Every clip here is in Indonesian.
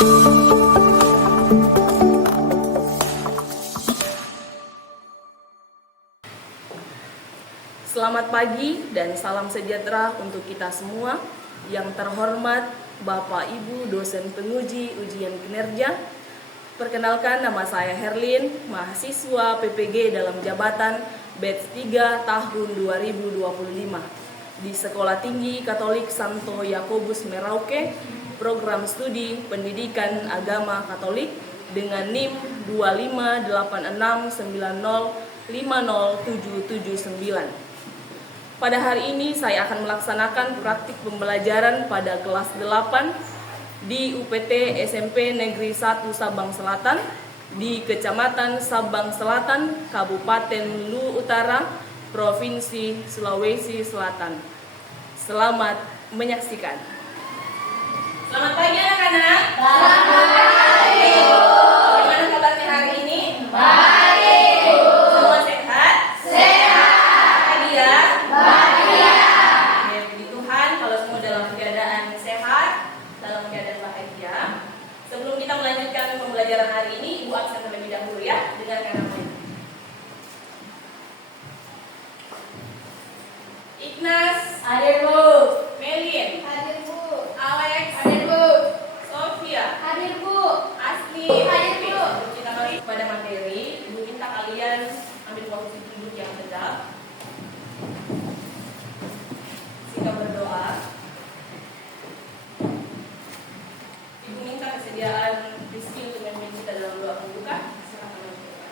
Selamat pagi dan salam sejahtera untuk kita semua. Yang terhormat Bapak Ibu dosen penguji ujian kinerja. Perkenalkan, nama saya Herlin, mahasiswa PPG dalam jabatan batch 3 tahun 2025 di Sekolah Tinggi Katolik Santo Yakobus Merauke, program studi Pendidikan Agama Katolik dengan NIM 25869050779. Pada hari ini saya akan melaksanakan praktik pembelajaran pada kelas 8 di UPT SMP Negeri 1 Sabang Selatan di Kecamatan Sabang Selatan, Kabupaten Luwu Utara, Provinsi Sulawesi Selatan. Selamat menyaksikan. Selamat pagi anak-anak. Selamat pagi, Bu. Bagaimana kabarnya hari ini? Baik, Bu. Semua sehat? Sehat. Bahagia? Bahagia. Ya, puji Tuhan kalau semua dalam keadaan sehat, dalam keadaan bahagia. Sebelum kita melanjutkan pembelajaran hari ini, Ibu absen terlebih dahulu ya, dengarkan namanya. Ignas, Hadir, Bu. Melin, Hadir, Bu. Alex, Hadir, Bu. Sofia, Hadir, Bu. Asli. Hadir, Bu. Kita masuk pada materi. Ibu minta kalian ambil posisi duduk yang tegak. Sikap berdoa. Ibu minta kesediaan Rizky untuk memimpin kita dalam doa pembuka. Silakan lanjutkan.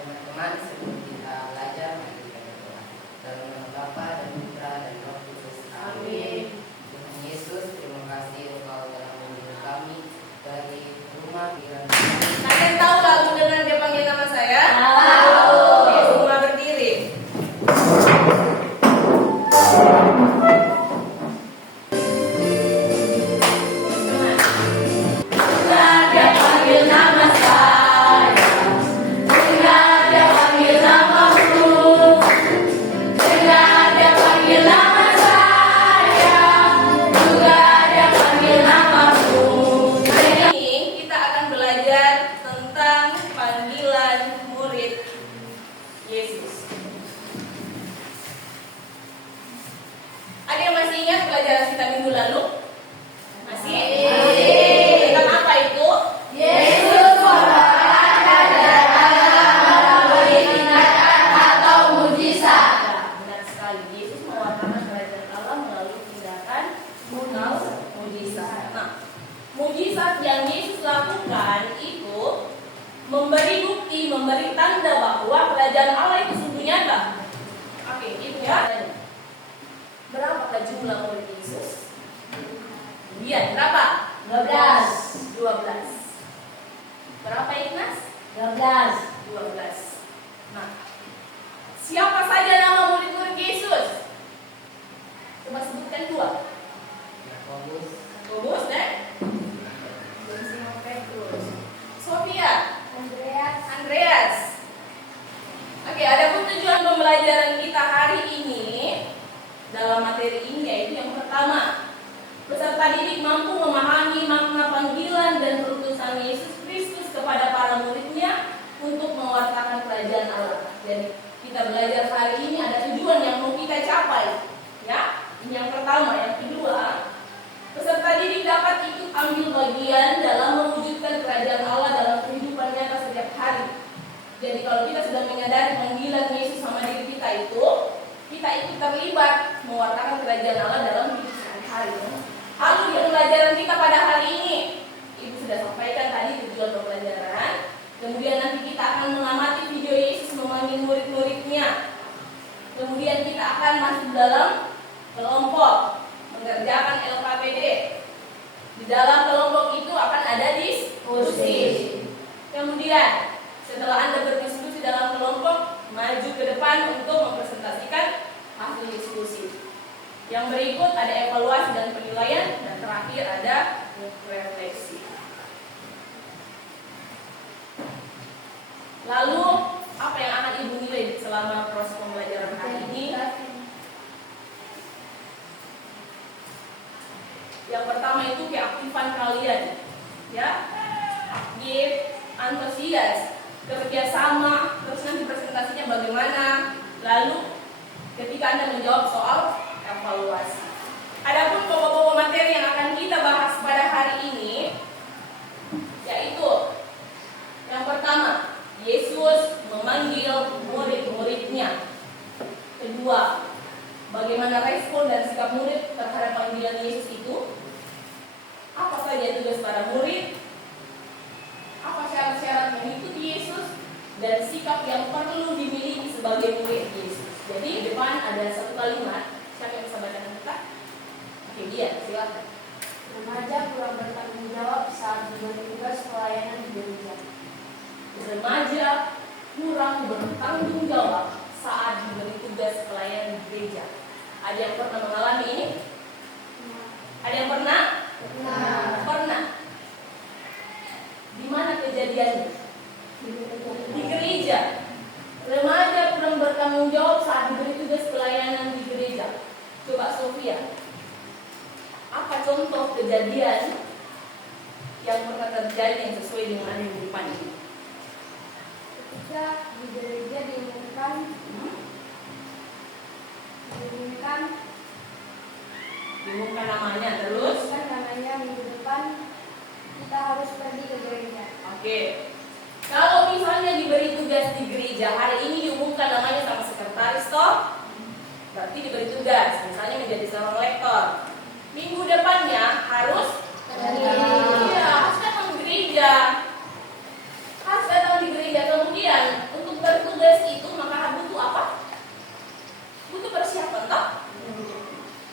Teman-teman, sebelum kita belajar, mari kita berdoa. Dalam nama Bapa dan Putra dan Roh Kudus. Amin. Tuhan Yesus, terima kasih Engkau telah membimbing kami dari rumah pikiran. Kalian tahu lagu dengan dia panggil nama saya? Tahu. Oke, semua berdiri. Dengar dia panggil nama saya. Dengar dia panggil namamu. Dengar dia panggil nama saya. Juga dia panggil namamu. Hari ini kita akan belajar tentang panggilan murid Yesus. Ada yang masih ingat pelajaran kita minggu lalu? Masih? Masih. Tentang apa itu? Yesus merupakan dalam tindakan atau mujizat. Benar sekali. Yesus mewartakan kerajaan Allah melalui tindakan mujizat. Nah, mujizat yang Yesus lakukan itu memberi bukti, memberi tanda bahwa kerajaan Allah itu sungguh nyata. Oke, itu ya. Berapakah jumlah murid Yesus? Kemudian berapa? 12. 12. Berapa Ignas? 12. 12. Nah, siapa saja nama murid-murid Yesus? Coba sebutkan dua. Yakobus, Yakobus dan Simon Petrus. Sofia, Andreas. Oke, adapun tujuan pembelajaran kita hari ini dalam materi ini yaitu yang pertama, peserta didik mampu memahami makna panggilan dan perutusan Yesus Kristus kepada para muridnya untuk mewartakan kerajaan Allah. Jadi kita belajar hari ini ada tujuan yang mau kita capai. Ya, ini yang pertama. Yang kedua, peserta didik dapat ikut ambil bagian dalam mewujudkan kerajaan Allah dalam kehidupan nyata setiap hari. Jadi kalau kita sudah menyadari panggilan Yesus sama diri kita itu, kita ikut terlibat mewartakan kerajaan Allah dalam hidup sehari-hari. Lalu di pembelajaran kita pada hari ini, Ibu sudah sampaikan tadi tujuan pembelajaran. Kemudian nanti kita akan mengamati video Yesus memanggil murid-muridnya. Kemudian kita akan masuk dalam kelompok, mengerjakan LKPD. Di dalam kelompok itu akan ada diskusi. Kemudian setelah Anda berdiskusi dalam kelompok, maju ke depan untuk mempresentasikan hasil diskusi. Yang berikut ada evaluasi dan penilaian, dan terakhir ada refleksi. Lalu apa yang akan Ibu nilai selama proses pembelajaran hari ini? Yang pertama itu keaktifan kalian, ya, aktif, antusias, kerjasama, terus nanti presentasinya bagaimana, lalu ketika Anda menjawab soal evaluasi. Adapun pokok-pokok materi yang akan kita bahas pada hari ini, yaitu yang pertama, Yesus memanggil murid-muridnya. Kedua, bagaimana respon dan sikap murid terhadap panggilan Yesus itu? Apa saja tugas para murid? Apa syarat-syarat mengikuti Yesus? Dan sikap yang perlu dimiliki sebagai murid Yesus. Jadi di depan ada satu kalimat. Siapa yang bisa bacakan kita? Oke, dia, silakan. Remaja kurang bertanggung jawab saat diberi tugas pelayanan di gereja. Remaja kurang bertanggung jawab saat diberi tugas pelayanan di gereja. Ada yang pernah mengalami ini? Ada yang pernah? Pernah. Di mana kejadiannya? Di gereja. Remaja kurang bertanggung jawab saat diberi tugas pelayanan di gereja. Coba Sofia, apa contoh kejadian yang pernah terjadi yang sesuai dengan ada di depan ini? Ketika di gereja diumumkan namanya, terus namanya minggu depan kita harus pergi ke gereja. oke. Kalau misalnya diberi tugas di gereja, hari ini diumumkan namanya sama sekretaris toh, berarti diberi tugas, misalnya menjadi seorang lektor. Minggu depannya harus datang di gereja. Harus datang di gereja. Kemudian untuk bertugas itu maka butuh apa? Butuh persiapan toh.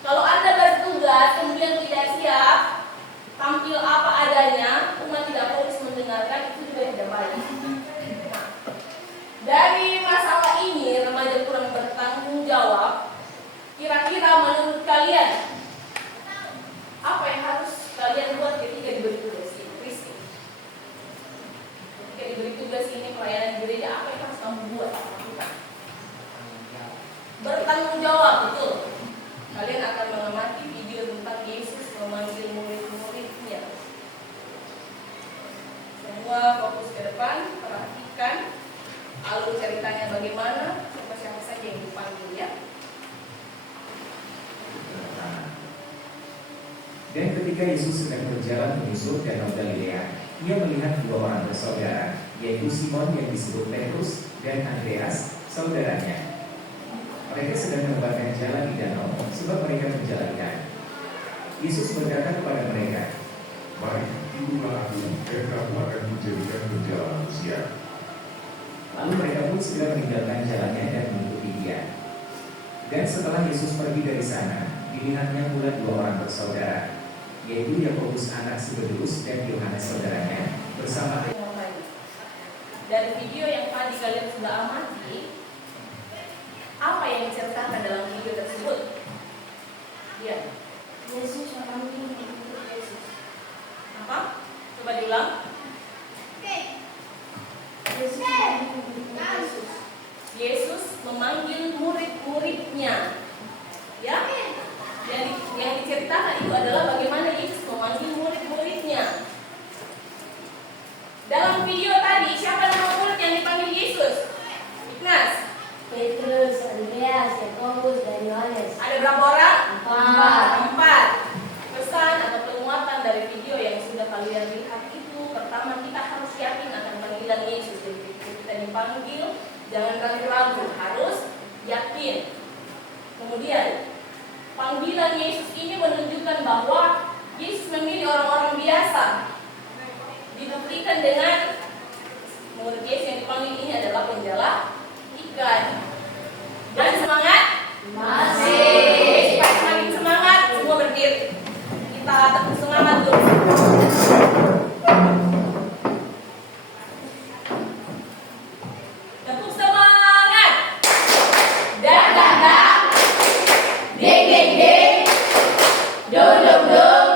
Kalau Anda bertugas kemudian tidak siap, tampil apa adanya, umat tidak fokus mendengarkan, itu juga tidak baik. Dari masalah ini, remaja kurang bertanggung jawab. Kira-kira menurut kalian, apa yang harus kalian buat ketika diberi tugas ini? Rizky, ketika diberi tugas ini pelayanan gereja, apa yang harus kamu buat? Lakukan. Bertanggung jawab, betul. Kalian akan mengamati video tentang Yesus memanggil murid-muridnya. Semua fokus ke depan, perhatikan alur ceritanya bagaimana, siapa saja yang dipanggil ya. Dan ketika Yesus sedang berjalan menyusur danau Galilea, ia melihat dua orang bersaudara, yaitu Simon yang disebut Petrus dan Andreas, saudaranya. Mereka sedang menebarkan jalan di danau, sebab mereka menjalankan. Yesus berkata kepada mereka, "Mari, ikutlah aku, dan kamu akan menjadikan penjala manusia." Lalu mereka pun segera meninggalkan jalannya dan mengikuti dia. Dan setelah Yesus pergi dari sana, dilihatnya pula dua orang bersaudara, yaitu Yakobus anak Zebedus dan Yohanes saudaranya, bersama dari video yang tadi kalian sudah amati, apa yang diceritakan dalam video tersebut? Ya, Yesus memanggil murid Yesus. apa? Coba diulang. Yesus memanggil murid Yesus. Yesus memanggil murid-muridnya. Ya, yang diceritakan itu adalah bagaimana Yesus memanggil murid-muridnya. Dalam video tadi, siapa nama murid yang dipanggil Yesus? Ignas. Petrus, Andreas, Yakobus, dan Yohanes. Ada berapa orang? Empat. Pesan atau penguatan dari video yang sudah kalian lihat itu, pertama kita harus yakin akan panggilan Yesus. Jadi ketika kita dipanggil, jangan ragu-ragu, harus yakin. Kemudian panggilan Yesus ini menunjukkan bahwa Yesus memilih orang-orang biasa. Dibuktikan dengan murid Yesus yang dipanggil ini adalah penjala ikan. Dan semangat? Masih. Supaya semakin semangat, semua berdiri. Kita tepuk semangat dulu. Tepuk semangat. Dan datang. Ding ding ding. Dum dum dum.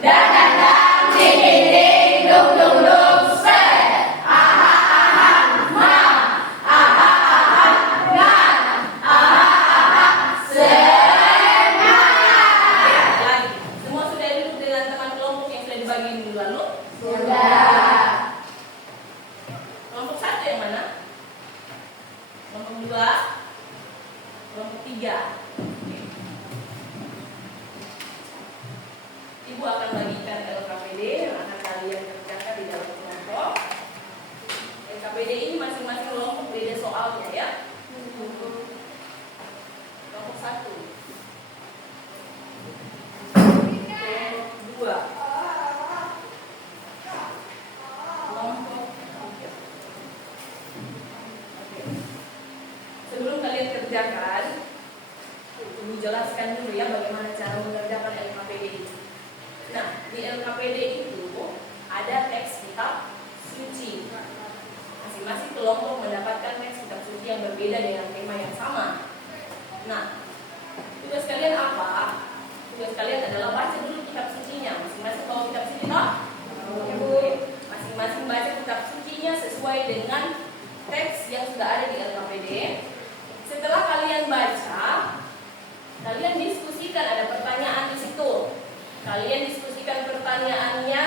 Dan datang. Ding ding ding. Dum dum dum. Set. Aha aha. Ma. Aha aha. Ngan. Aha 3. Oke. Ibu akan bagikan LKPD yang akan kalian kerjakan di dalam kelompok. LKPD ini masing-masing kelompok beda soalnya ya. Kelompok 1, kelompok 2, kelompok 3. Oke. Sebelum kalian kerjakan, Ibu jelaskan dulu ya bagaimana cara mengerjakan LKPD ini. Nah, di LKPD itu ada teks kitab suci. Masing-masing kelompok mendapatkan teks kitab suci yang berbeda dengan tema yang sama. Nah, tugas kalian apa? Tugas kalian adalah baca dulu kitab sucinya. Masing-masing bawa kitab suci toh? Masing-masing baca kitab sucinya sesuai dengan teks yang sudah ada di LKPD. Setelah kalian baca, kalian diskusikan, ada pertanyaan di situ. Kalian diskusikan pertanyaannya,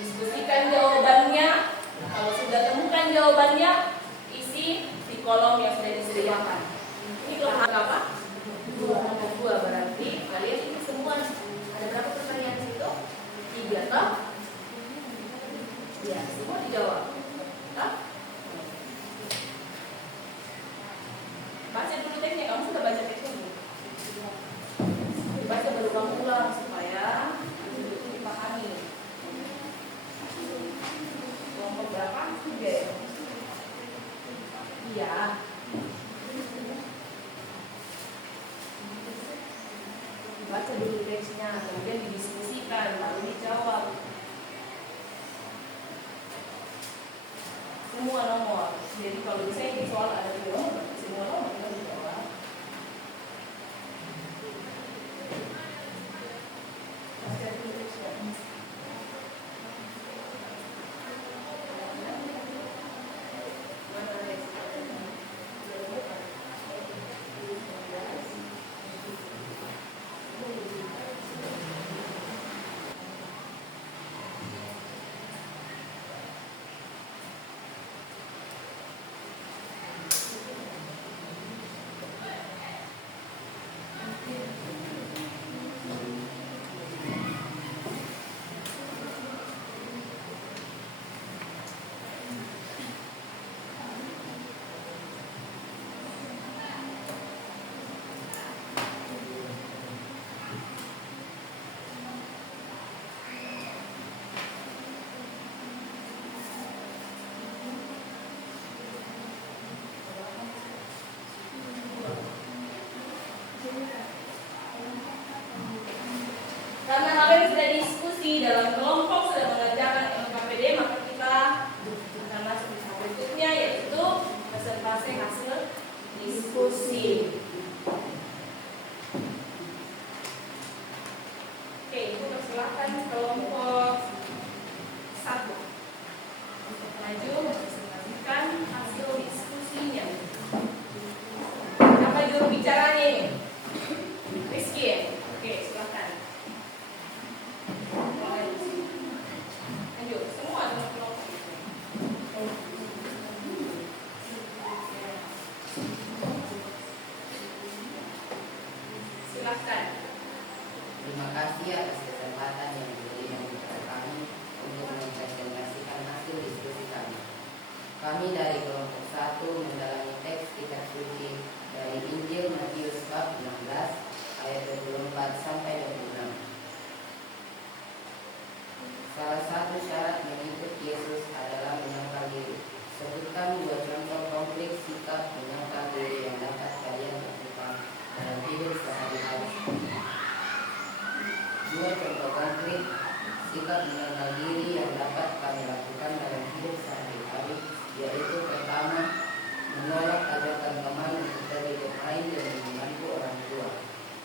diskusikan jawabannya. Kalau sudah temukan jawabannya, isi di kolom yang sudah disediakan. Ini kelompok berapa? 2. Berarti kalian ini semua ada berapa pertanyaan di situ? 3 toh? Ya, semua dijawab. Toh? Baca dulu teksnya, kamu sudah baca teksnya belum? Baca baru kamu ulang supaya itu dipahami. Kelompok berapa? 3. Iya. Baca dulu teksnya, kemudian didiskusikan, baru dijawab. Semua nomor. Jadi kalau misalnya di soal ada 3 nomor, berarti semua nomor kita dijawab. Baca dulu teksnya. Mana teksnya? Karena kalian sudah diskusi dalam kelompok, sudah mengerjakan LKPD, maka kita akan masuk ke tahap berikutnya, yaitu presentasi hasil diskusi. Oke, itu persilahkan kelompok 1 untuk maju mempresentasikan hasil diskusinya. Apa juru bicaranya ini? Rizky ya? Oke, silahkan. Lanjut, semua ada kelompok. Silahkan. Terima kasih atas kesempatan yang diberikan kepada kami untuk mempresentasikan hasil diskusi kami. Kami dari kelompok 1 mendalami teks kitab suci dari Injil Matius bab 16 ayat 24 sampai 26. Salah satu syarat mengikut Yesus adalah menyangkal diri. Sebutkan 2 contoh konkret sikap menyangkal diri yang dapat kalian lakukan dalam hidup sehari-hari. 2 contoh konkret sikap menyangkal diri yang dapat kami lakukan dalam hidup sehari-hari, yaitu pertama, menolak ajakan teman untuk pergi bermain dan membantu orang tua.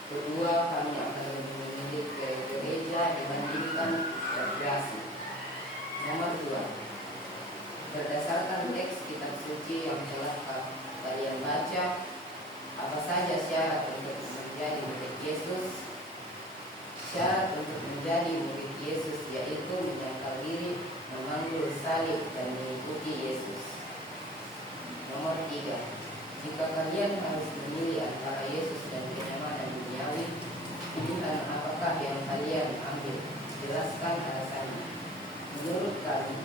Kedua, kami akan Jika kalian harus memilih antara Yesus dan kenyamanan duniawi, pilihan apakah yang kalian ambil? Jelaskan alasannya. Menurut kami,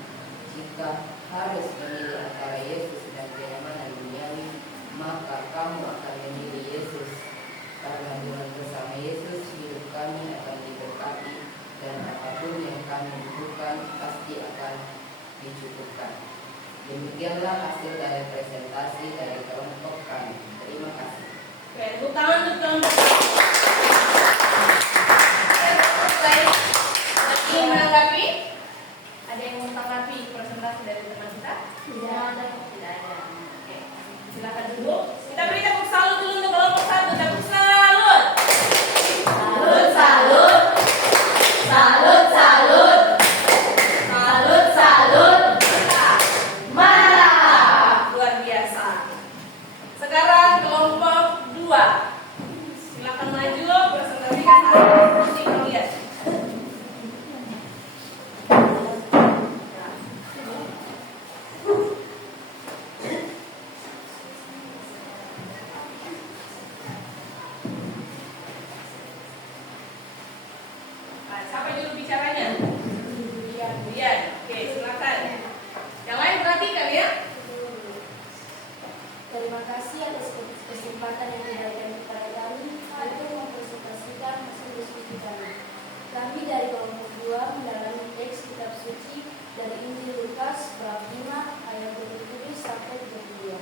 jika harus memilih antara Yesus dan kenyamanan duniawi, maka kamu akan memilih Yesus, karena dengan bersama Yesus hidup kami akan diberkati dan apapun yang kami butuhkan pasti akan dicukupkan. Demikianlah hasil dari presentasi dari kelompok kami. Terima kasih. Oke, tepuk tangan untuk kelompok. Selesai. Lagi menanggapi? Ada yang mau menanggapi presentasi dari teman kita? Tidak ada. Tidak ada. Oke, silakan duduk. Kita beri tepuk salut dulu untuk kelompok 1. Tepuk salut. Salut, salut. Salut, salut. Salut, salut. Mantap. Luar biasa. Sekarang kelompok 2. Silakan maju presentasikan hasil kalian. Nah, siapa juru bicaranya? Dian. Oke, silakan. Yang lain perhatikan ya. Terima kasih atas kesempatan yang diberikan kepada kami untuk mempresentasikan hasil diskusi kami. Kami dari kelompok 2 mendalami teks kitab suci dari Injil Lukas bab 5 ayat 27 sampai 32.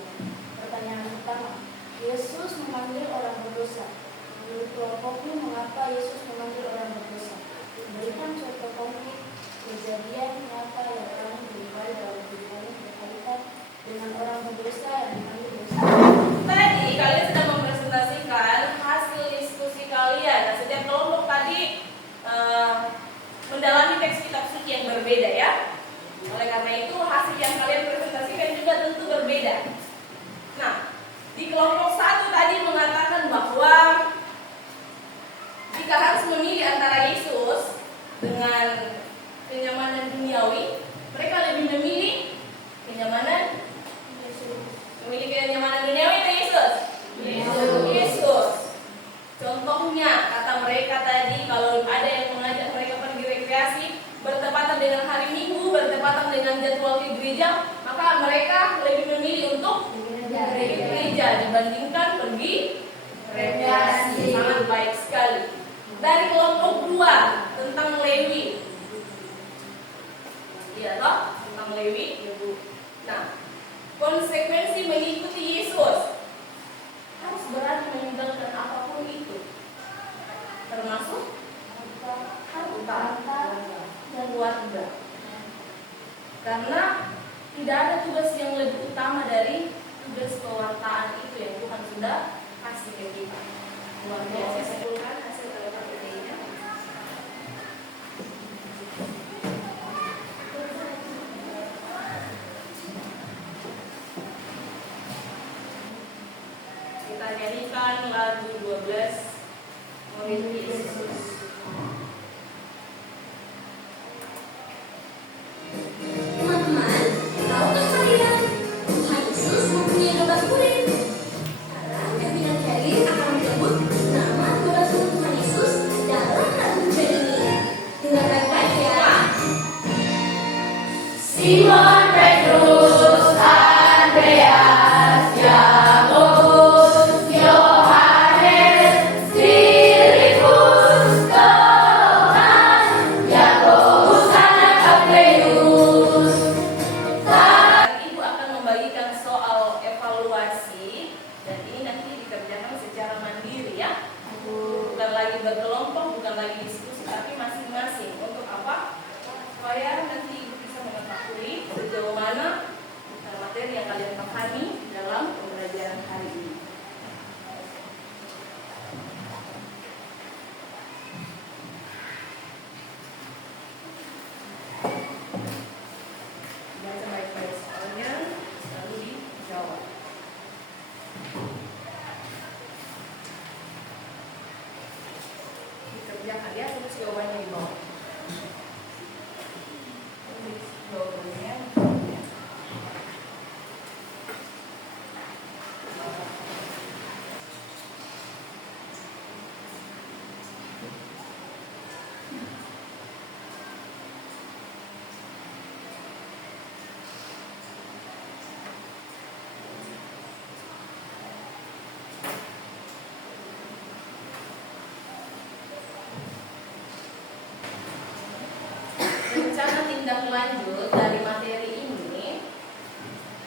Pertanyaan pertama, Yesus memanggil orang berdosa. Menurut kelompokku, mengapa Yesus memanggil orang berdosa? Berikan contoh konkret kejadian nyata yang kami jumpai dalam kehidupan berkaitan dengan orang berdosa yang dipanggil dosa. Tadi kalian sedang mempresentasikan hasil diskusi kalian. Nah, setiap kelompok tadi mendalami teks kitab suci yang berbeda ya. Oleh karena itu hasil yang kalian presentasikan juga tentu berbeda. Nah, di kelompok 1 tadi mengatakan bahwa jika harus memilih antara Yesus dengan kenyamanan duniawi, mereka lebih memilih kenyamanan duniawi atau Yesus? Yesus. Contohnya kata mereka tadi, kalau ada yang mengajak mereka pergi rekreasi bertepatan dengan hari Minggu, bertepatan dengan jadwal di gereja, maka mereka lebih memilih untuk pergi ke gereja dibandingkan pergi rekreasi. Sangat baik sekali. Dari kelompok 2 tentang Lewi. Iya toh, tentang Lewi. Nah, konsekuensi mengikuti Yesus harus berani meninggalkan apapun itu, termasuk harta dan keluarga. Karena tidak ada tugas yang lebih utama dari tugas pewartaan itu yang Tuhan sudah kasih ke kita. Luar biasa. Simpulkan hasil LKPD-nya. Kita nyanyikan lagu 12 Murid Yesus. Teman-teman, tahukah kalian Tuhan Yesus mempunyai 12 murid? Sekarang Kevin dan Kelly akan menyebut nama 12 murid Tuhan Yesus dalam lagu ujian ini. Dengarkan baik ya. Simon Petrus, Andreas, Yakobus, Yohanes, Filipus, Thomas, Yakobus anak Alfeus. Ibu akan membagikan soal evaluasi dan ini nanti dikerjakan secara mandiri ya. Bukan lagi berkelompok, bukan lagi diskusi, tapi masing-masing. Untuk apa? Supaya nanti ibu bisa mengetahui sejauh mana materi yang kalian pahami dalam pembelajaran hari ini. Baca baik-baik soalnya, lalu dijawab. Dikerjakan ya, terus jawabannya di bawah. Tulis jawabannya. tindak lanjut dari materi ini,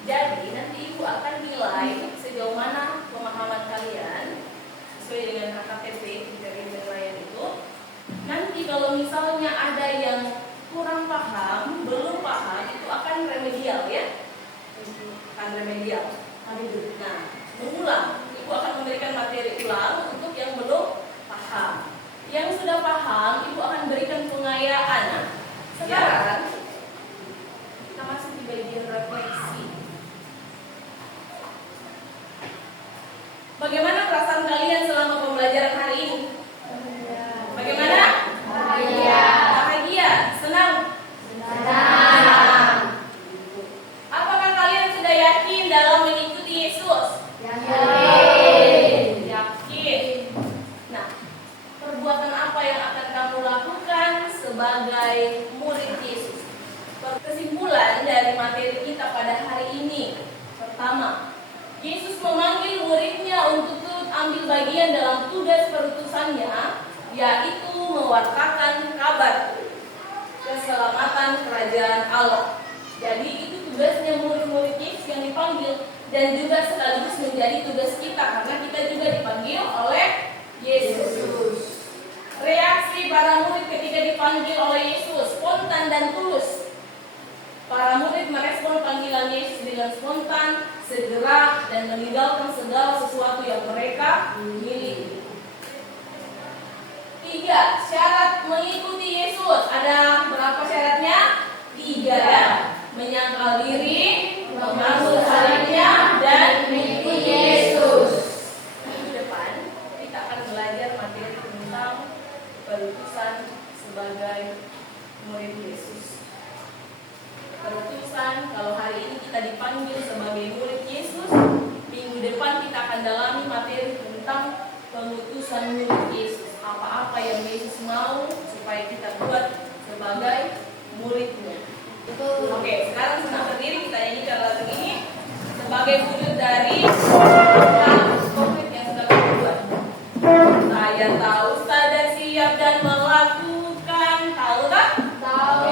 jadi nanti ibu akan nilai sejauh mana pemahaman kalian sesuai dengan HKTP dari penilaian itu. Nanti kalau misalnya ada yang kurang paham, belum paham, itu akan remedial ya, akan remedial. Nah, mengulang, ibu akan memberikan materi ulang untuk yang belum paham. Yang sudah paham, ibu akan berikan pengayaan. Nah, sekarang kita masuk di bagian refleksi. Bagaimana perasaan kalian selama pembelajaran hari ini? Bagaimana? Bahagia. Senang? Apakah kalian sudah yakin dalam mengikuti Yesus? Yakin. Nah, perbuatan apa yang akan kamu lakukan sebagai murid Yesus? Kesimpulan dari materi kita pada hari ini. Pertama, Yesus memanggil muridnya untuk turut ambil bagian dalam tugas perutusannya, yaitu mewartakan kabar keselamatan kerajaan Allah. Jadi itu tugasnya murid-murid Yesus yang dipanggil, dan juga sekaligus menjadi tugas kita karena kita juga dipanggil oleh Yesus. Reaksi para murid ketika dipanggil oleh Yesus spontan dan tulus. Para murid merespon panggilan Yesus dengan spontan, segera, dan meninggalkan segala sesuatu yang mereka miliki. 3. Syarat mengikuti Yesus. Ada berapa syaratnya? 3 ya. Menyangkal diri, memangku salibnya, dan mengikuti Yesus. Minggu depan kita akan belajar materi tentang perutusan sebagai murid Yesus. Perutusan, kalau hari ini kita dipanggil sebagai murid Yesus, minggu depan kita akan dalami materi tentang pengutusan murid Yesus. Apa-apa yang Yesus mau supaya kita buat sebagai muridnya. Oke, sekarang senang berdiri, kita nyanyikan lagu ini sebagai wujud dari konkret yang sudah kita buat. Saya tahu, sadar, siap, dan melakukan. Tahu tak? Tahu.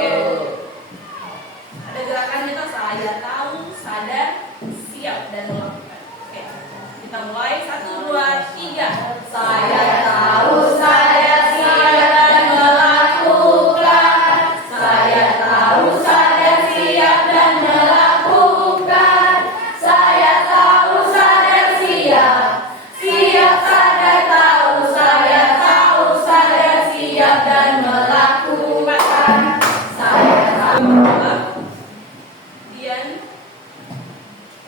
Ada gerakannya tak? Saya tahu, sadar, siap, dan melakukan. Oke, kita mulai. 1, 2, 3. Saya tahu, sadar, siap, dan melakukan. Saya tahu, sadar, siap, dan melakukan. Saya tahu, sadar, siap. Siap, sadar, tahu. Saya tahu, sadar, siap, dan melakukan. Saya tahu. Dian,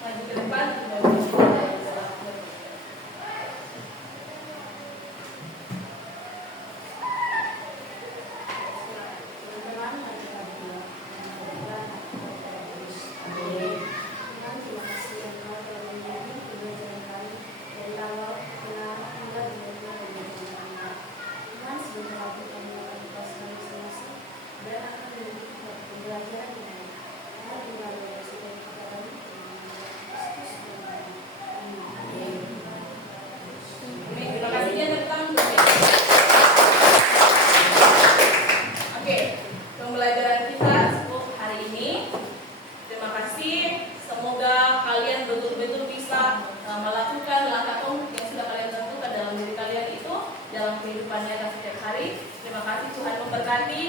maju ke depan. Terima kasih Dian datang. Oke, pembelajaran kita cukup hari ini. Terima kasih. Semoga kalian betul-betul bisa melakukan langkah konkret yang sudah kalian tentukan dalam diri kalian itu dalam kehidupan nyata setiap hari. Terima kasih, Tuhan memberkati.